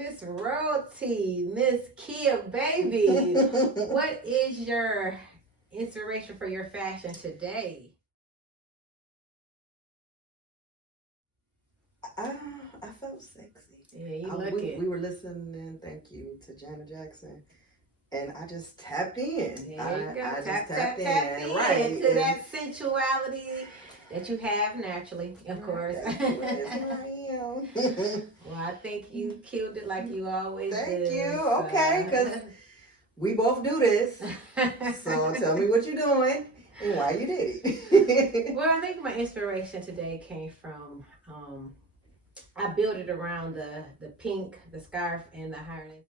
Miss Royalty, Miss Kea Baby. What is your inspiration for your fashion today? I, I felt sexy. Yeah, you look We it. were listening, thank you, to Janet Jackson, and I just tapped in. There you go. I just Tap, tapped tap, tap in, in right? to And that sensuality that you have naturally, of right, course. that's who I am. Well, I think you killed it like you always Thank do. you. Okay, because we both do this. So tell me what you're doing and why you did it. Well, I think my inspiration today came from I built it around the pink, the scarf, and the harness,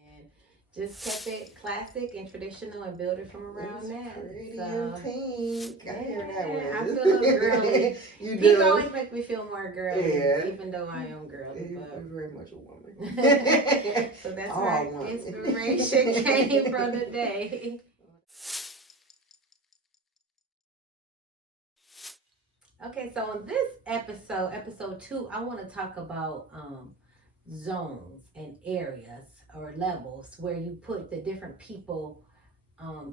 and just kept it classic and traditional and built it from around It's that. pretty in So pink. I hear that yeah, I one. feel a little girly. You Pink do. always makes me feel more girly, Yeah. even though I am girly. You're But very much a woman. so that's where All our woman. inspiration came from today. Okay, so in this episode 2, I want to talk about zones and areas or levels where you put the different people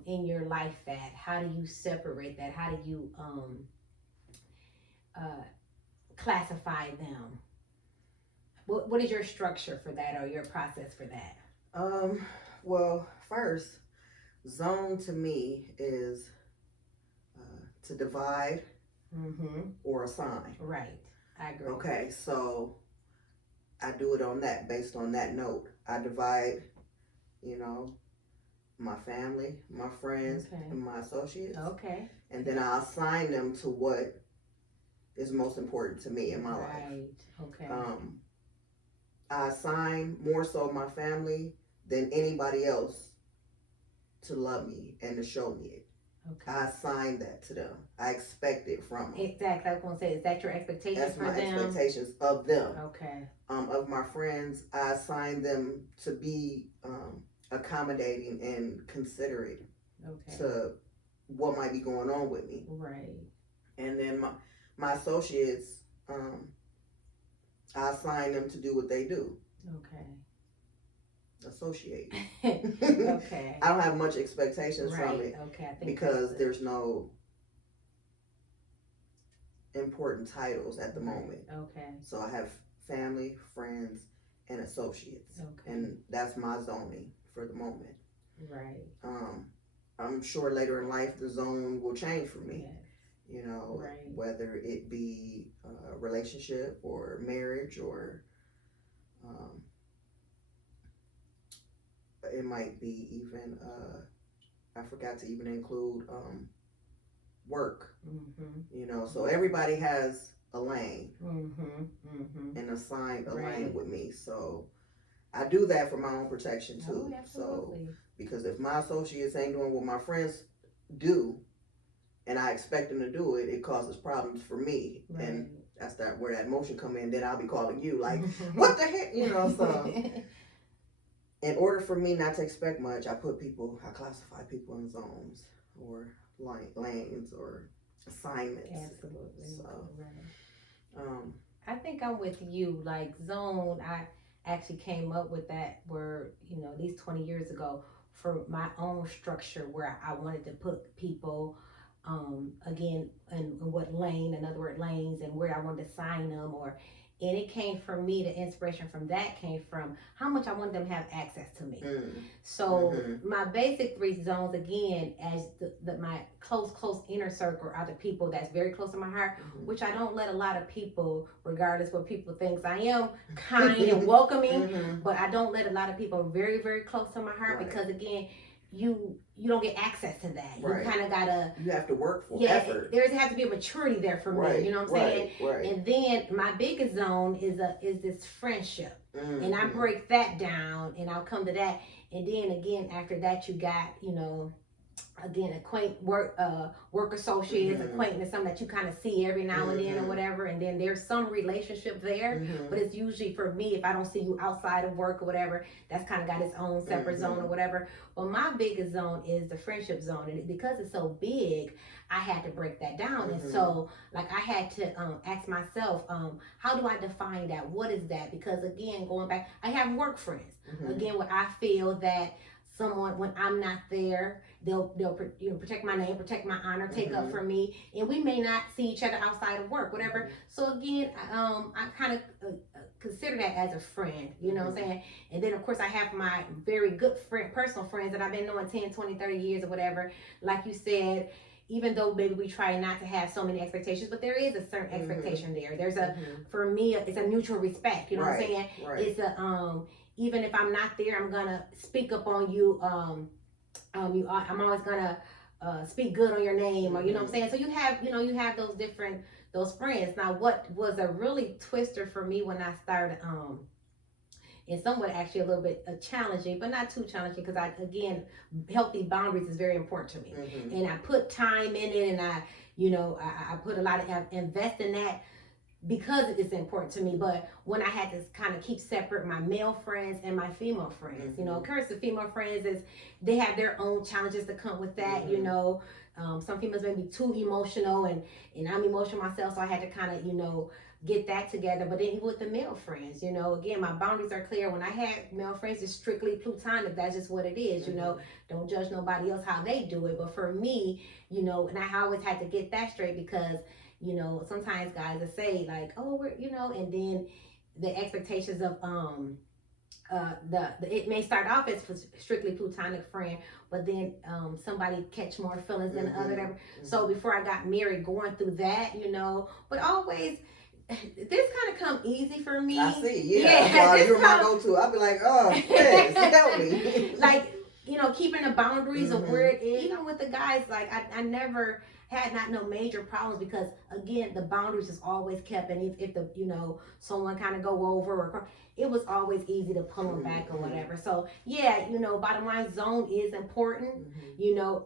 in your life at. How do you separate that? How do you uh, classify them? What is your structure for that or your process for that? Um, well, first, zone to me is to divide Mm-hmm. or assign. Right. I agree. Okay, so I do it on that, based on that note. I divide, you know, my family, my friends, Okay. and my associates. Okay. And then I assign them to what is most important to me in my life. Right. Okay. I assign more so my family than anybody else to love me and to show me it. Okay. I assign that to them. I expect it from them. Exactly. I was gonna say, is that your expectations That's for my them? expectations of them. Okay. Of my friends, I assign them to be accommodating and considerate Okay. to what might be going on with me. Right. And then my associates, I assign them to do what they do. Okay. Associate. Okay. I don't have much expectations Right. from it Okay. I think because there's no important titles at the moment. Okay. So I have family, friends, and associates. Okay. And that's my zoning for the moment. Right. I'm sure later in life the zone will change for me. Yes. You know, Right. whether it be a relationship or marriage or it might be even I forgot to even include work. Mm-hmm. You know, so everybody has a lane Mm-hmm. Mm-hmm. and assigned a Right. lane with me. So I do that for my own protection too. Oh, absolutely. So because if my associates ain't doing what my friends do and I expect them to do it, it causes problems for me. Right. And that's where that emotion come in. Then I'll be calling you like, what the heck? You know, so in order for me not to expect much, I classify people in zones or lanes or assignments. Absolutely. So, Right. I think I'm with you. Like zone, I actually came up with that word, at least 20 years ago for my own structure where I wanted to put people again in what lane, in other words, lanes, and where I wanted to sign them, and it came from me. The inspiration from that came from how much I wanted them to have access to me. So my basic 3 zones, again, as my close inner circle are the people that's very close to my heart, which I don't let a lot of people, regardless what people thinks. I am kind and welcoming, but I don't let a lot of people very, very close to my heart because, again, you don't get access to that. Right. You kind of gotta. You have to work for effort. There has to be a maturity there for me. You know what I'm saying? Right. And then my biggest zone is this friendship, and I break that down, and I'll come to that. And then again, after that, you got again, work associates, acquaintance, something that you kind of see every now and then or whatever, and then there's some relationship there, but it's usually, for me, if I don't see you outside of work or whatever, that's kind of got its own separate zone or whatever. But my biggest zone is the friendship zone, and because it's so big, I had to break that down. And so, like, I had to ask myself, how do I define that? What is that? Because again, going back, I have work friends. Again, what I feel that someone, when I'm not there, they'll protect my name, protect my honor, take up for me, and we may not see each other outside of work, whatever. So again, I kind of consider that as a friend, you know what I'm saying? And then of course I have my very good personal friends that I've been knowing 10, 20, 30 years or whatever. Like you said, even though maybe we try not to have so many expectations, but there is a certain expectation there. There's a, for me, it's a mutual respect, you know what I'm saying? It's a, even if I'm not there, I'm gonna speak up on you. I'm always gonna speak good on your name, or you know what I'm saying. So you have those friends. Now, what was a really twister for me when I started, and somewhat actually a little bit challenging, but not too challenging, because healthy boundaries is very important to me, and I put time in it, and I put a lot of invest in that, because it's important to me. But when I had to kind of keep separate my male friends and my female friends, of course the female friends they have their own challenges to come with that. Some females may be too emotional, and I'm emotional myself, so I had to kind of get that together. But then with the male friends, again, my boundaries are clear. When I had male friends, it's strictly platonic. That's just what it is. Don't judge nobody else how they do it. But for me, and I always had to get that straight, because sometimes guys will say like, oh, we're, and then the expectations of it may start off as strictly platonic friend, but then somebody catch more feelings than the other. So before I got married, going through that, but always, this kind of come easy for me. I see, yeah. You're my go-to. I'll be like, oh, please help me. Like, keeping the boundaries of where it is. Even with the guys, like I never had no major problems, because again, the boundaries is always kept. And if the someone kind of go over, or it was always easy to pull them back or whatever. So yeah, bottom line, zone is important.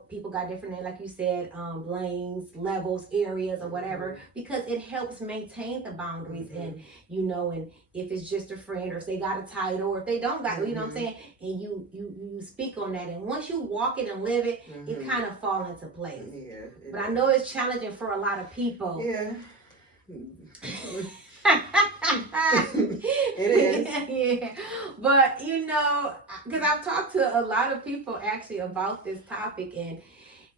People got different names, like you said, lanes, levels, areas, or whatever, because it helps maintain the boundaries. And and if it's just a friend, or if they got a title, or if they don't got, you know what I'm saying, and you speak on that, and once you walk it and live it, it kind of fall into place. But I know it's challenging for a lot of people. It is. Yeah. But because I've talked to a lot of people actually about this topic, and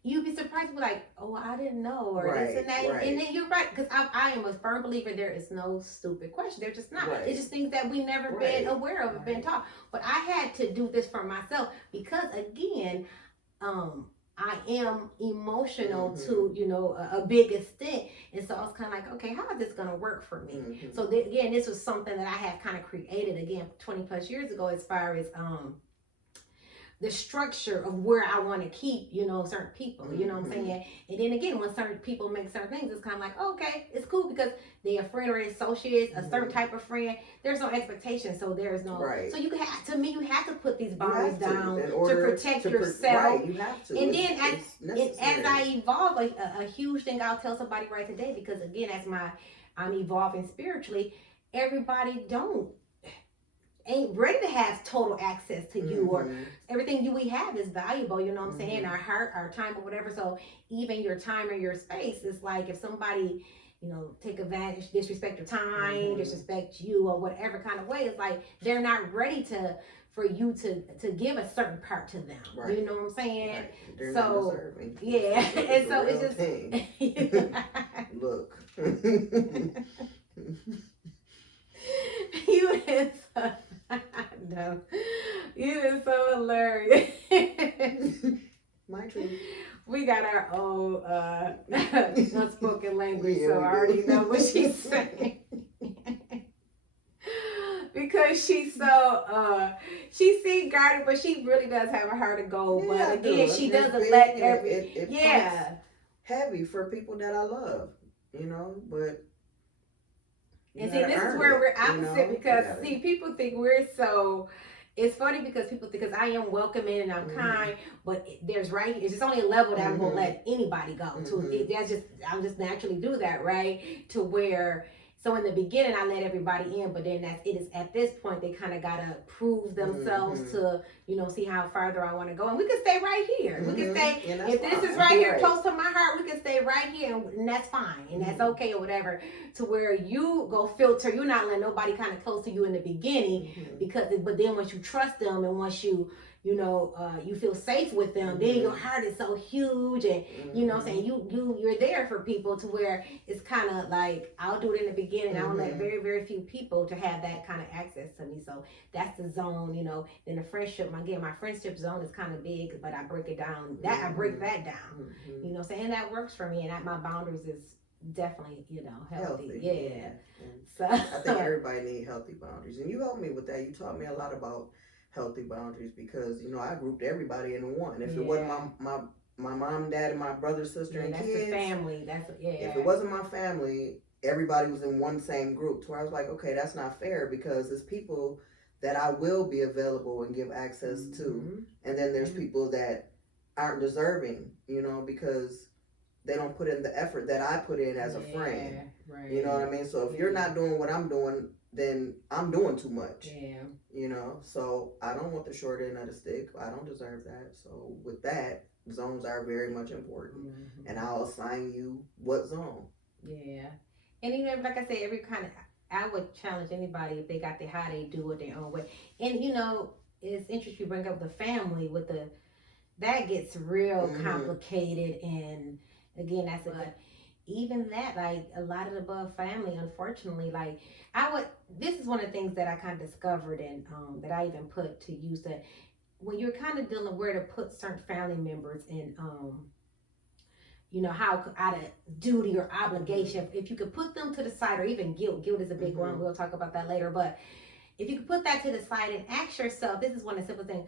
you'd be surprised, be like, oh, I didn't know, or this and that. And then you're right, because I am a firm believer there is no stupid question. They're just not. It's just things that we never been aware of or been taught. But I had to do this for myself, because again, I am emotional to, a big extent. And so I was kind of like, okay, how is this going to work for me? So again, this was something that I had kind of created, again, 20 plus years ago, as far as, the structure of where I want to keep, certain people, you know what I'm saying? And then again, when certain people make certain things, it's kind of like, okay, it's cool, because they're a friend or an associate, a certain type of friend. There's no expectation, so there's no. So you have to put these boundaries down to protect yourself. You have to. And then as I evolve, a huge thing I'll tell somebody right today, because again, I'm evolving spiritually. Everybody ain't ready to have total access to you, or everything we have is valuable, you know what I'm saying? Our heart, our time, or whatever. So even your time or your space is like, if somebody, take advantage, disrespect your time, disrespect you, or whatever kind of way, it's like they're not ready for you to give a certain part to them. You know what I'm saying? They're so not deserving. Yeah. And so it's just look. You is no, you is so hilarious. My truth. We got our own unspoken language, so I already know what she's saying. Because she's so she seems guarded, but she really does have a heart of gold. But again, she doesn't let it heavy for people that I love, but. And see, this is where we're opposite, because see, people think we're so it's funny because I am welcoming and I'm kind, but there's it's just only a level that I'm gonna let anybody go to. I'm just naturally do that, right? To where. So in the beginning, I let everybody in, but then it is at this point they kind of gotta prove themselves to, see how farther I want to go, and we can stay right here. We can stay if this is right here close to my heart. We can stay right here, and that's fine, and that's okay or whatever. To where you go filter, you're not letting nobody kind of close to you in the beginning but then once you trust them and once you you feel safe with them, then your heart is so huge, and what I'm saying, you're there for people to where it's kind of like I'll do it in the beginning. I don't let very, very few people to have that kind of access to me. So that's the zone, Then the friendship, my friendship zone is kind of big, but I break it down. I break that down. Saying that works for me, and my boundaries is definitely healthy. Yeah. So I think everybody needs healthy boundaries, and you helped me with that. You taught me a lot about healthy boundaries because I grouped everybody into one. If it wasn't my mom, dad, and my brother, sister, and that's kids, the family. If it wasn't my family, everybody was in one same group. So I was like, okay, that's not fair because there's people that I will be available and give access to, and then there's people that aren't deserving, because they don't put in the effort that I put in as a friend. Right. You know what I mean? So if you're not doing what I'm doing, then I'm doing too much. Yeah. So I don't want the short end of the stick. I don't deserve that. So with that, zones are very much important. And I'll assign you what zone. Yeah. And like I said, I would challenge anybody if they got how they do it their own way. And it's interesting you bring up the family with that gets real complicated, and again but even that, like a lot of the above family, unfortunately, like this is one of the things that I kind of discovered, and that I even put to use, that when you're kind of dealing where to put certain family members in, how out of duty or obligation, if you could put them to the side, or even guilt is a big one. We'll talk about that later, but if you could put that to the side and ask yourself, this is one of the simple things,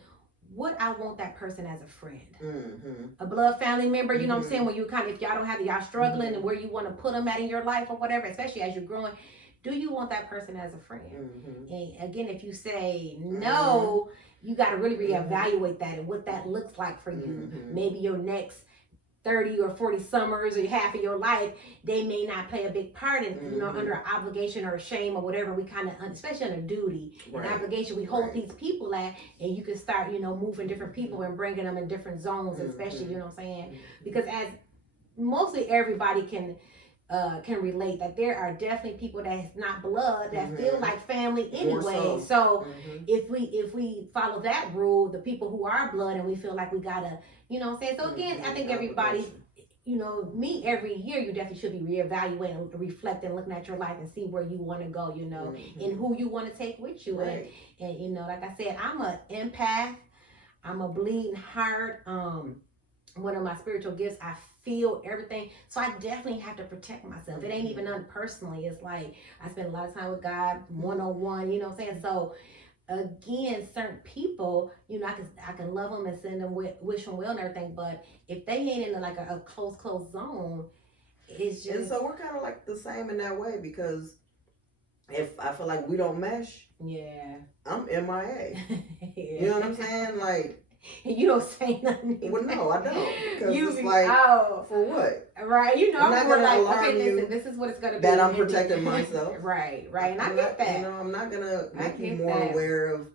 would I want that person as a friend? A blood family member, you know what I'm saying? When you if y'all don't have, y'all struggling, and where you want to put them at in your life or whatever, especially as you're growing, do you want that person as a friend? And again, if you say no, you got to really reevaluate that and what that looks like for you. Maybe your next 30 or 40 summers or half of your life, they may not play a big part in, under an obligation or a shame or whatever. We kind of, especially under duty and obligation, we hold these people at, and you can start, moving different people and bringing them in different zones, especially, you know what I'm saying? Because as mostly everybody can relate, that there are definitely people that's not blood that feel like family anyway. So if we follow that rule, the people who are blood and we feel like we gotta, you know what I'm saying? So again, I think everybody, me every year, you definitely should be reevaluating, reflecting, looking at your life and see where you want to go, and who you want to take with you. Right. And like I said, I'm an empath. I'm a bleeding heart. One of my spiritual gifts, I feel everything. So I definitely have to protect myself. It ain't even done personally. It's like I spend a lot of time with God, one-on-one, you know what I'm saying? So again, certain people, I can love them and send them wish them well and everything, but if they ain't in like a close zone, it's just. And so we're kind of like the same in that way, because if I feel like we don't mesh, I'm MIA. You know what I'm saying? Like, and you don't say nothing. Well, no, I don't. Because it's like, for what? Right. I'm not going to alarm you. This is what it's going to be. That I'm protecting myself. Right. And I get that. I'm not going to make you more aware of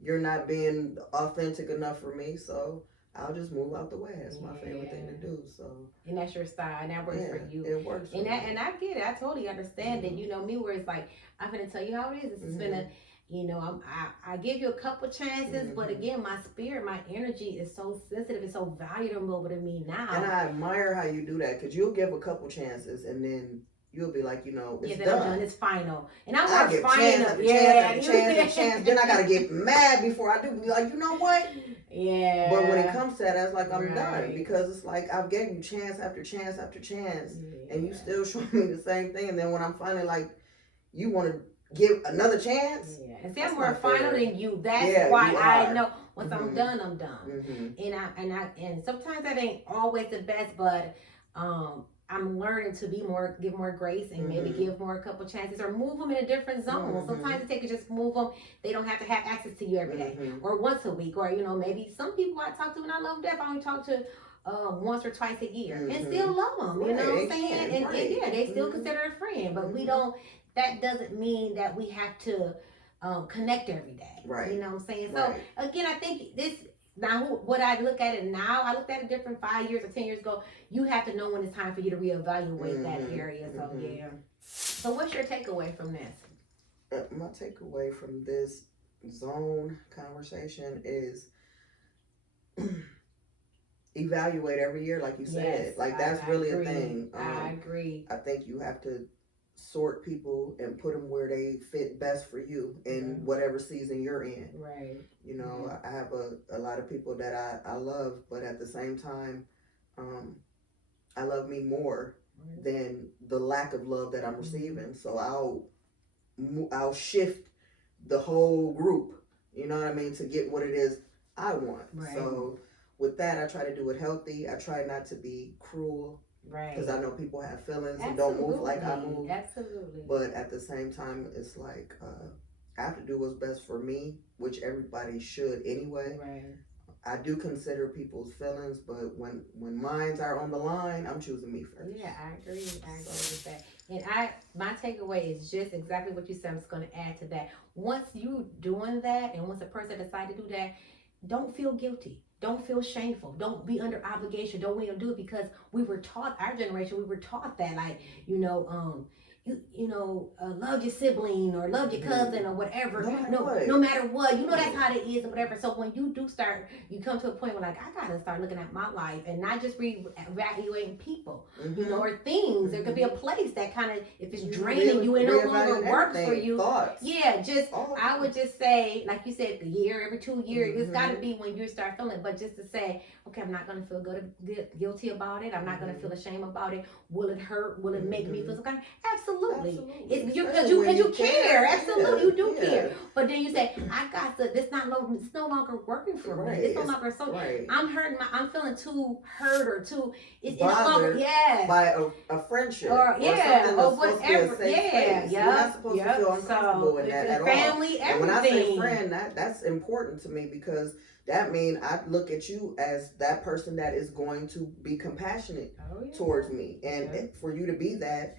you're not being authentic enough for me. So I'll just move out the way. That's my favorite thing to do. So. And that's your style, and that works for you. It works. And I get it. I totally understand it. Me, where it's like, I'm going to tell you how it is. It's been a. I give you a couple chances, but again, my spirit, my energy is so sensitive, it's so valuable to me now. And I admire how you do that, because you'll give a couple chances and then you'll be like, it's done. It's final. And I want final. Chance. Then I got to get mad before I do. Be like, you know what? Yeah. But when it comes to that, it's like, I'm done, because it's like, I've given you chance after chance after chance, and you still show me the same thing. And then when I'm finally like, you want to give another chance. And see, I'm more final than you. That's why I know once I'm done, I'm done. And sometimes that ain't always the best, but I'm learning to give more grace and maybe give more a couple chances or move them in a different zone. Sometimes it takes just move them. They don't have to have access to you every day or once a week, or maybe some people I talk to and I love death. I only talk to once or twice a year and still love them. You know what I'm saying? And yeah, they still consider a friend, but we don't. That doesn't mean that we have to connect every day. Right. You know what I'm saying? So again, I think this. Now, what I look at it now, I looked at it different 5 years or 10 years ago. You have to know when it's time for you to reevaluate that area. So, yeah. So, what's your takeaway from this? My takeaway from this zone conversation is evaluate every year, like you said. Yes, like, that's really a thing. I agree. I think you have to sort people and put them where they fit best for you in whatever season you're in. Right. You know, I have a lot of people that I love, but at the same time, I love me more than the lack of love that I'm receiving. So I'll shift the whole group, you know what I mean, to get what it is I want. Right. So with that, I try to do it healthy. I try not to be cruel. Right. Because I know people have feelings and don't move like I move. Absolutely. But at the same time, it's like I have to do what's best for me, which everybody should anyway. Right. I do consider people's feelings, but when minds are on the line, I'm choosing me first. Yeah, I agree. I agree with that. And my takeaway is just exactly what you said. I'm just going to add to that. Once you doing that, and once a person decides to do that, don't feel guilty. Don't feel shameful. Don't be under obligation. Don't want to do it because we were taught, our generation, we were taught that, like, love your sibling or love your cousin or whatever. No matter what. You know that's how it is or whatever. So when you do start, you come to a point where like, I gotta start looking at my life and not just reevaluating people, or things. There could be a place that kind of, if it's draining you and no longer works for you. Thoughts. Yeah, I would just say, like you said, a year, every 2 years, it's gotta be when you start feeling it. But just to say, okay, I'm not gonna feel guilty about it. I'm not gonna feel ashamed about it. Will it hurt? Will it make me feel some kind of? Absolutely. It's because you care. Absolutely, you do care. But then you say, it's no longer working for me. It's no longer so. Right. I'm hurting. I'm feeling too hurt or too. It's bothered by a friendship or whatever. You're not supposed to feel uncomfortable in that at all. Family, everything. And when I say friend, that's important to me because that means I look at you as that person that is going to be compassionate towards me. And for you to be that,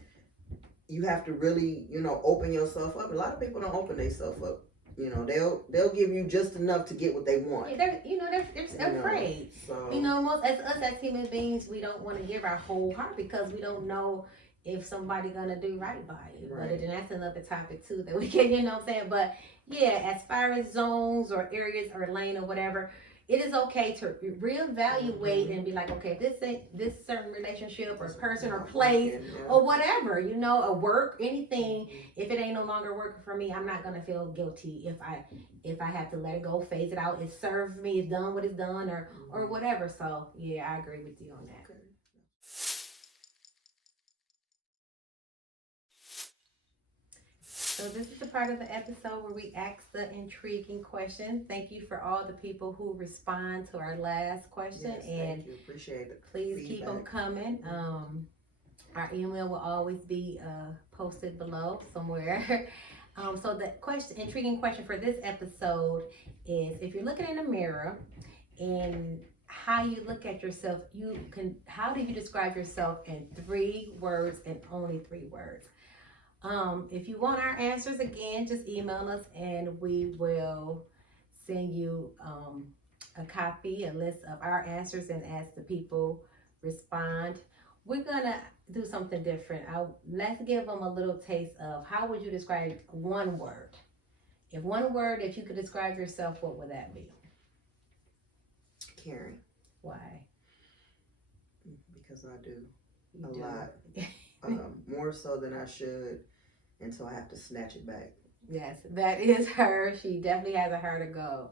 you have to really, open yourself up. A lot of people don't open themselves up. They'll give you just enough to get what they want. Yeah, they're afraid. So, most as us as human beings, we don't want to give our whole heart because we don't know if somebody gonna do right by you. Right. But then that's another topic too that we can, you know what I'm saying? But yeah, as far as zones or areas or lane or whatever, it is okay to reevaluate and be like, okay, this certain relationship or person or place or whatever, or work, anything. If it ain't no longer working for me, I'm not gonna feel guilty if I have to let it go, phase it out. It served me, it's done what it's done, or whatever. So yeah, I agree with you on that. Okay. So this is the part of the episode where we ask the intriguing question. Thank you for all the people who respond to our last question. Yes, thank you. Appreciate it. Please keep them coming. Our email will always be posted below somewhere. So the intriguing question for this episode is, if you're looking in the mirror and how you look at yourself, how do you describe yourself in 3 words and only 3 words? If you want our answers, again, just email us and we will send you a list of our answers, and as the people respond, we're gonna do something different. Let's give them a little taste of how would you describe 1 word? If 1 word, if you could describe yourself, what would that be? Caring. Why? Because I do a lot. More so than I should, and so I have to snatch it back. Yes, that is her. She definitely has a her to go.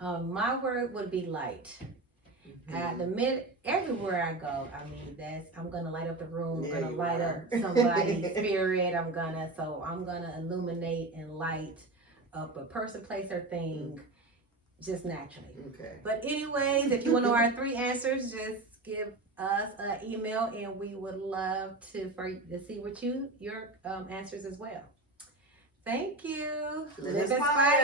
My word would be light. The minute everywhere I go, I'm gonna light up the room. I'm gonna light up somebody's spirit. I'm gonna illuminate and light up a person, place, or thing, just naturally. Okay. But anyways, if you want to know our 3 answers, just give us an email, and we would love to see what your answers as well. Thank you. Live inspired.